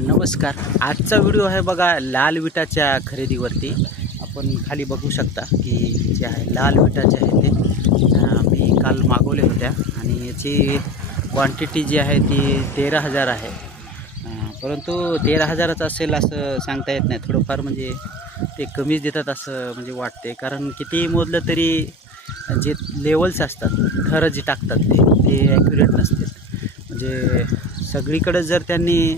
नमस्कार. आजचा व्हिडिओ आहे बघा लाल विटाच्या खरेदीवरती. आपण खाली बघू शकता की जे आहे लाल विटा जे आहे ते मी काल मागवले होत्या आणि याची क्वांटिटी जी आहे ती 13,000 आहे. परंतु 13,000च असेल असं सांगता येत नाही. थोडंफार म्हणजे ते कमीच देतात असं म्हणजे वाटते, कारण कितीही मोजलं तरी जे लेवल्स असतात, थर जे टाकतात ते ॲक्युरेट नसते. म्हणजे सगळीकडे जर त्यांनी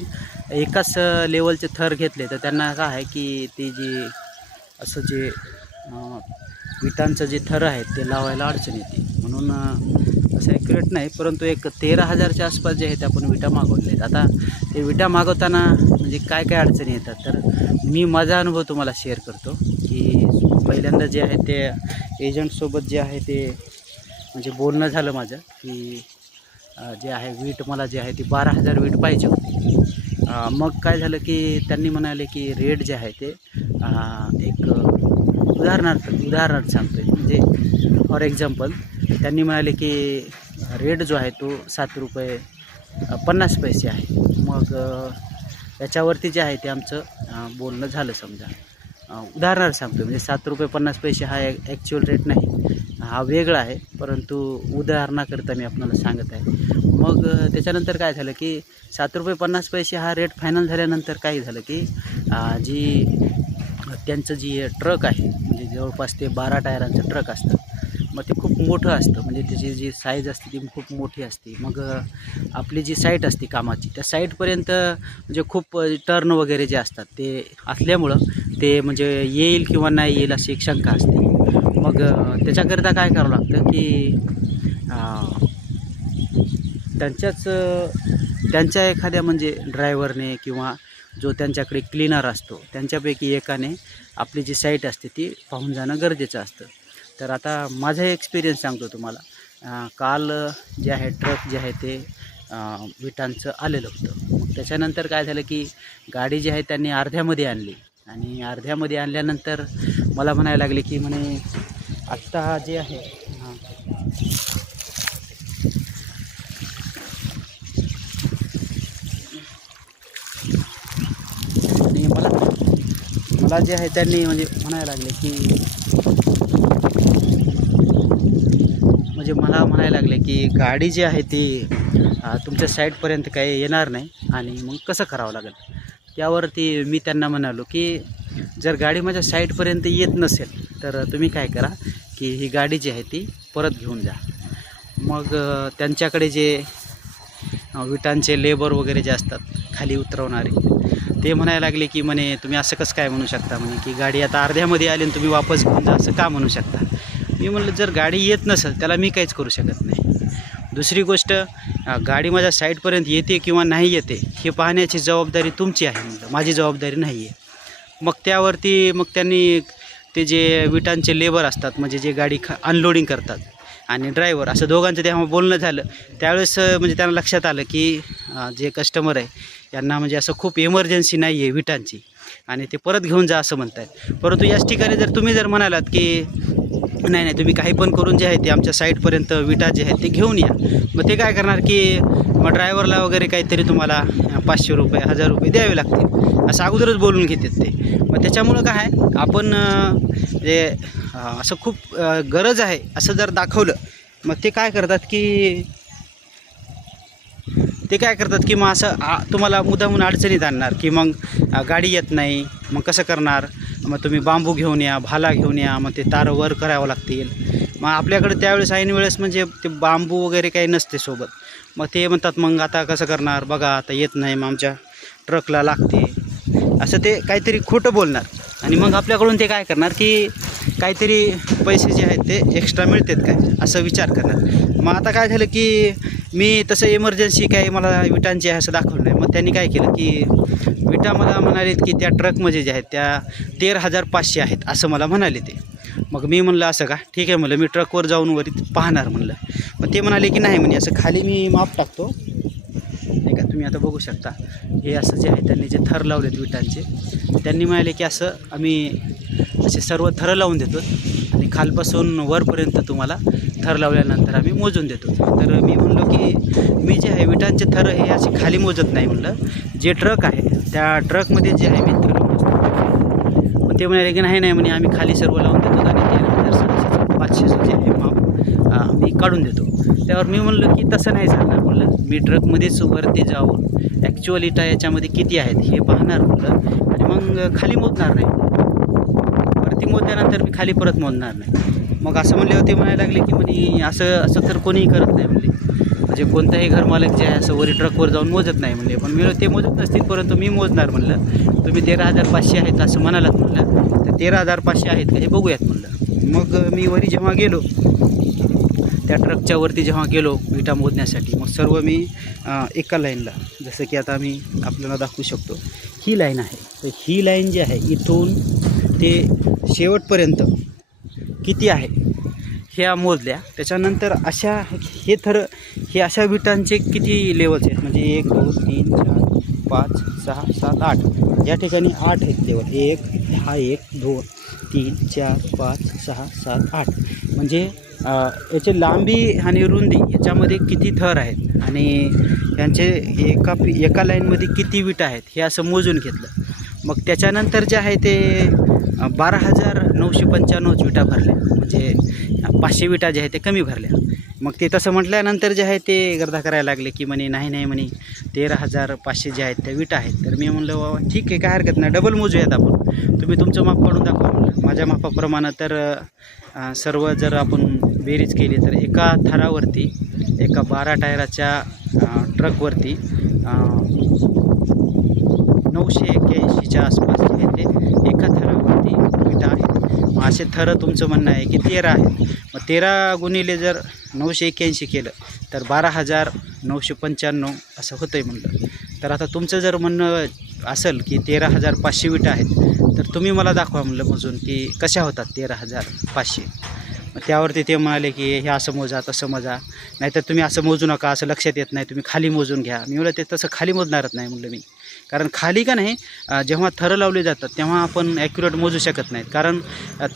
एकाच लेवलचे थर घेतले तर त्यांना काय आहे की ती जी असं जे विटांचं जे थर आहेत ते लावायला अडचण येते. म्हणून असं ॲक्युरेट नाही, परंतु एक 13,000च्या आसपास जे आहेत आपण विटा मागवले आहेत. आता ते विटा मागवताना म्हणजे काय काय अडचणी येतात, तर मी माझा अनुभव तुम्हाला शेअर करतो की पहिल्यांदा जे आहे ते एजंटसोबत जे आहे ते म्हणजे बोलणं झालं माझं की जे आहे वीट मला जे आहे ती 12,000 वीट पाहिजे होती. मग काय झालं की त्यांनी म्हणाले की रेट जे आहे ते एक उदाहरणार्थ सांगतो आहे, म्हणजे फॉर एक्झाम्पल त्यांनी म्हणाले की रेट जो आहे तो 7 रुपये 50 पैसे आहे. मग याच्यावरती जे आहे ते आमचं बोलणं झालं. समजा उदाहरणार्थ सांगतो, म्हणजे 7 रुपये 50 पैसे हा ॲक्च्युअल रेट नाही, हा वेगळा आहे, परंतु उदाहरणाकरता मी आपल्याला सांगत आहे. मग त्याच्यानंतर काय झालं की 7 रुपये 50 पैसे हा रेट फायनल झाल्यानंतर काय झालं की त्यांचं जी ट्रक आहे, म्हणजे जवळपास ते 12 टायरांचं ट्रक असतं. मग ते खूप मोठं असतं, म्हणजे त्याची जी साईज असते ती खूप मोठी असते. मग आपली जी साईट असते कामाची, त्या साईटपर्यंत म्हणजे खूप टर्न वगैरे जे असतात ते असल्यामुळं ते म्हणजे येईल किंवा नाही येईल अशी एक शंका असते. मग त्याच्याकरिता काय करावं लागतं की त्यांच्या एखाद्या म्हणजे ड्रायव्हरने किंवा जो त्यांच्याकडे क्लीनर असतो त्यांच्यापैकी एकाने आपली जी साईट असते ती पाहून जाणं गरजेचं असतं. तर आता माझा एक्सपिरियन्स सांगतो तुम्हाला. काल जे आहे ट्रक जे आहे ते विटांचं आलेलं होतं. मग त्याच्यानंतर काय झालं की गाडी जी आहे त्यांनी अर्ध्यामध्ये आणली आणि अर्ध्यामध्ये आणल्यानंतर मला म्हणायला लागले की म्हणे आत्ता जे आहे आणि मला जे आहे त्यांनी म्हणजे म्हणायला लागले की मला म्हणायला लागले की गाडी जी आहे ती तुमच्या साईटपर्यंत काही येणार नाही आणि मग कसं करावं लागेल. त्यावरती मी त्यांना म्हणालो की जर गाडी माझ्या साईटपर्यंत येत नसेल तर तुम्ही काय करा की ही गाडी जी आहे ती परत घेऊन जा. मग त्यांच्याकडे जे विटांचे लेबर वगैरे जे असतात खाली उतरवणारे, ते म्हणायला लागले की म्हणे तुम्ही असं कसं काय म्हणू शकता, म्हणे की गाडी आता अर्ध्यामध्ये आली आणि तुम्ही वापस घेऊन जा असं का म्हणू शकता. मी म्हणलं जर गाडी येत नसेल त्याला मी काहीच करू शकत नाही. दुसरी गोष्ट, गाडी माझ्या साईटपर्यंत येते किंवा नाही येते हे पाहण्याची जबाबदारी तुमची आहे, म्हणलं माझी जबाबदारी नाही आहे. मग त्यावरती मग त्यांनी ते जे विटांचे लेबर असतात, म्हणजे जे गाडी अनलोडिंग करतात आणि ड्रायव्हर, असं दोघांचं तेव्हा बोलणं झालं. त्यावेळेस म्हणजे त्यांना लक्षात आलं की जे कस्टमर आहे यांना म्हणजे असं खूप इमर्जन्सी नाही आहे विटांची आणि ते परत घेऊन जा असं म्हणत आहेत. परंतु याच ठिकाणी जर तुम्ही जर म्हणालात की नाही तुम्ही काही पण करून जे आहे ते आमच्या साईटपर्यंत विटा जे आहेत ते घेऊन या, मग ते काय करणार की मग ड्रायव्हरला वगैरे काहीतरी तुम्हाला 500 रुपये 1000 रुपये द्यावे लागतील असं अगोदरच बोलून घेतात ते. मग त्याच्यामुळं काय आहे, आपण म्हणजे असं खूप गरज आहे असं जर दाखवलं, मग ते काय करतात की मग असं तुम्हाला मुद्दामून अडचणीत आणणार की मग गाडी येत नाही मग कसं करणार, मग तुम्ही बांबू घेऊन या, भाला घेऊन या, मग ते तार वर करावं लागतील. मग आपल्याकडे त्यावेळेस ऐन वेळेस म्हणजे ते बांबू वगैरे काही नसते सोबत. मग ते म्हणतात मग आता कसं करणार, बघा आता येत नाही, मग आमच्या ट्रकला लागते, असं ते काहीतरी खोटं बोलणार. आणि मग आपल्याकडून ते काय करणार की काहीतरी पैसे जे आहेत ते एक्स्ट्रा मिळतात काय असं विचार करणार. मग आता काय झालं की मी तसं इमर्जन्सी काही मला विटांची आहे असं दाखवलं नाही. मग त्यांनी काय केलं की विटा मला म्हणालेत की त्या ट्रकमध्ये जे आहेत त्या 13,500 आहेत असं मला म्हणाले ते. मग मी म्हणलं असं का, ठीक आहे म्हणलं, मी ट्रकवर जाऊन वरी पाहणार म्हणलं. मग ते म्हणाले की नाही म्हणे, असं खाली मी माप टाकतो नाही का, तुम्ही आता बघू शकता हे असं जे आहे त्यांनी जे थर लावलेत विटांचे, त्यांनी म्हणाले की असं आम्ही असे सर्व थरं लावून देतो आणि खालपासून वरपर्यंत तुम्हाला थर लावल्यानंतर आम्ही मोजून देतो. तर मी म्हणलो की मी जे आहे विटांचे थर हे असे खाली मोजत नाही म्हणलं, जे ट्रक आहे त्या ट्रकमध्ये जे आहे मी थर मोजतो. मग ते म्हणाले की नाही म्हणे आम्ही खाली सर्व लावून देतो आणि 13,700-500 जे आहे माप आम्ही काढून देतो. त्यावर मी म्हणलं की तसं नाही चालणार म्हणलं, मी ट्रकमध्येच वरती जाऊन ॲक्च्युअल इटा याच्यामध्ये किती आहेत हे पाहणार म्हणलं आणि मग खाली मोजणार नाही. वरती मोजल्यानंतर मी खाली परत मोजणार नाही. मग असं म्हणले होते म्हणायला लागले की म्हणे असं तर कोणीही करत नाही म्हणले, म्हणजे कोणताही घरमालक जे आहे असं वरी ट्रकवर जाऊन मोजत नाही म्हणले. पण मी ते मोजत नसतील परंतु मी मोजणार म्हणलं. तुम्ही 13,500 आहेत असं म्हणालात म्हणलं, तर 13,500 आहेत का हे बघूयात म्हणलं. मग मी वरी जेव्हा गेलो त्या ट्रकच्या वरती जेव्हा गेलो विटा मोजण्यासाठी, मग सर्व मी एका लाईनला, जसं की आता मी आपल्याला दाखवू शकतो, ही लाईन आहे. तर ही लाईन जी आहे इथून ते शेवटपर्यंत किती आहे ह्या मोजल्या. त्याच्यानंतर अशा हे अशा विटांचे किती लेवल्स आहेत, म्हणजे 1 2 3 4 5 6 7 8 या ठिकाणी 8 आहेत लेवल. 1 2 3 4 5 6 7 8 म्हणजे याची लांबी आणि रुंदी याच्यामध्ये किती थर आहेत आणि त्यांचे एका लाईनमध्ये किती विटा आहेत हे असं मोजून घेतलं. मग त्याच्यानंतर जे आहे ते 12,995 विटा भरल्या, म्हणजे 500 विटा जे आहे ते कमी भरल्या. मग ते तसं म्हटल्यानंतर जे आहे ते गर्दा करायला लागले की म्हणे नाही म्हणे 13,500 जे आहेत त्या विटा आहेत. तर मी म्हणलं बाबा ठीक आहे, काय हरकत नाही, डबल मोजूयात आपण, तुम्ही तुमचं माप काढून दाखवा म्हणलं. माझ्या मापाप्रमाणे तर सर्व जर आपण बेरीज केली तर एका थरावरती, एका 12 टायराच्या ट्रकवरती 981च्या आसपास जे आहे ते एका थरावरती विटा आहेत. मग असे थरं तुमचं म्हणणं आहे की 13 आहेत. मग 13 गुणिले जर 981 केलं तर 12,995 असं होतं आहे म्हणलं. तर आता तुमचं जर म्हणणं असेल की 13,500 विटा आहेत तर तुम्ही मला दाखवा म्हणलं मोजून की कशा होतात 13,500. मग त्यावरती ते म्हणाले की हे असं मोजा तसं मोजा, नाहीतर तुम्ही असं मोजू नका, असं लक्षात येत नाही, तुम्ही खाली मोजून घ्या. मी म्हणलं ते तसं खाली मोजणारच नाही म्हणलं मी, कारण खाली का नाही जेव्हा थरं लावले जातात तेव्हा आपण ॲक्युरेट मोजू शकत नाहीत. कारण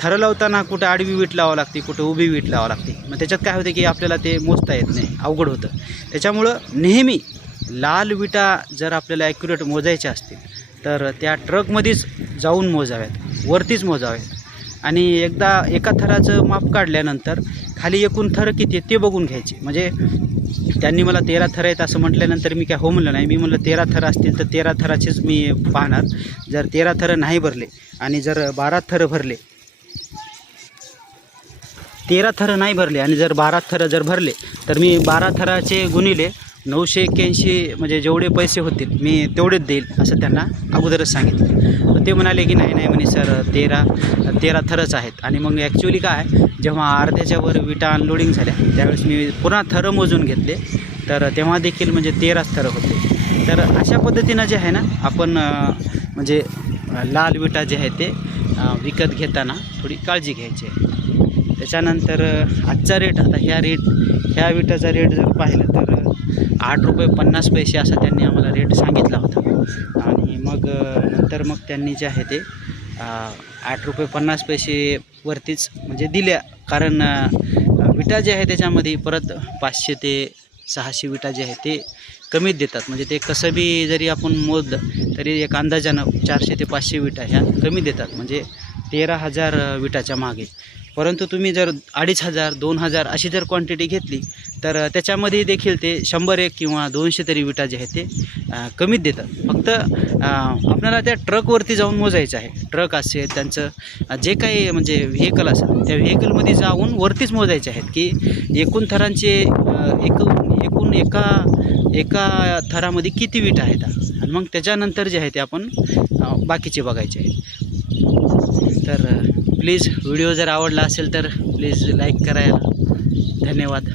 थरं लावताना कुठं आडवी वीट लावावं लागते, कुठं उभी वीट लावावं लागते. मग त्याच्यात काय होतं की आपल्याला ते मोजता येत नाही, अवघड होतं. त्याच्यामुळं नेहमी लाल विटा जर आपल्याला ॲक्युरेट मोजायच्या असतील तर त्या ट्रकमध्येच जाऊन मोजाव्यात, वरतीच मोजाव्यात. आणि एकदा एका थराचं माप काढल्यानंतर खाली एकूण थर किती आहेत ते बघून घ्यायचे. म्हणजे त्यांनी मला 13 थर आहेत असं म्हटल्यानंतर मी काय हो म्हणलं नाही. मी म्हणलं 13 थर असतील तर 13 थराचेच मी पाहणार. जर 13 थरं नाही भरले आणि जर 12 थरं भरले, 13 थरं नाही भरले आणि जर 12 थरं जर भरले तर मी 12 थराचे गुणिले 981 म्हणजे जेवढे पैसे होतील मी तेवढेच देईल असं त्यांना अगोदरच सांगितलं. तर ते म्हणाले की नाही म्हणे सर 13 थरच आहेत. आणि मग ॲक्च्युअली काय, जेव्हा अर्ध्याच्या वर विटा अनलोडिंग झाल्या त्यावेळेस मी पुन्हा थरं मोजून घेतले तर तेव्हा देखील म्हणजे 13 थरं होते. तर अशा पद्धतीनं जे आहे ना आपण म्हणजे लाल विटा जे आहे ते विकत घेताना थोडी काळजी घ्यायची आहे. त्याच्यानंतर आजचा रेट, आता ह्या विटाचा रेट जर पाहिलं तर 8 रुपये 50 असा त्यांनी आम्हाला रेट सांगितला होता. आणि मग नंतर मग त्यांनी जे आहे ते 8 रुपये 50 वरतीच म्हणजे दिल्या. कारण विटा जे आहे त्याच्यामध्ये परत 500 ते 600 विटा जे आहे ते कमीच देतात. म्हणजे ते कसं बी जरी आपण मोजलं तरी एक अंदाजानं 400 ते 500 विटा ह्या कमी देतात, म्हणजे 13,000 विटाच्या मागे. परंतु तुम्ही जर 2,500 2,000 अशी जर क्वांटिटी घेतली तर त्याच्यामध्ये देखील ते 100 किंवा 200 तरी विटा जे आहेत ते कमीच देतात. फक्त आपल्याला त्या ट्रकवरती जाऊन मोजायचं आहे. ट्रक असेल त्यांचं जे काही म्हणजे व्हेकल असेल त्या व्हेकलमध्ये जाऊन वरतीच मोजायचे आहेत की एकूण थरांचे एकूण एका थरामध्ये किती विटा आहेत. आणि मग त्याच्यानंतर जे आहे ते आपण बाकीचे बघायचे आहेत. तर प्लीज व्हिडिओ जर आवडला असेल तर प्लीज लाईक करायला. धन्यवाद.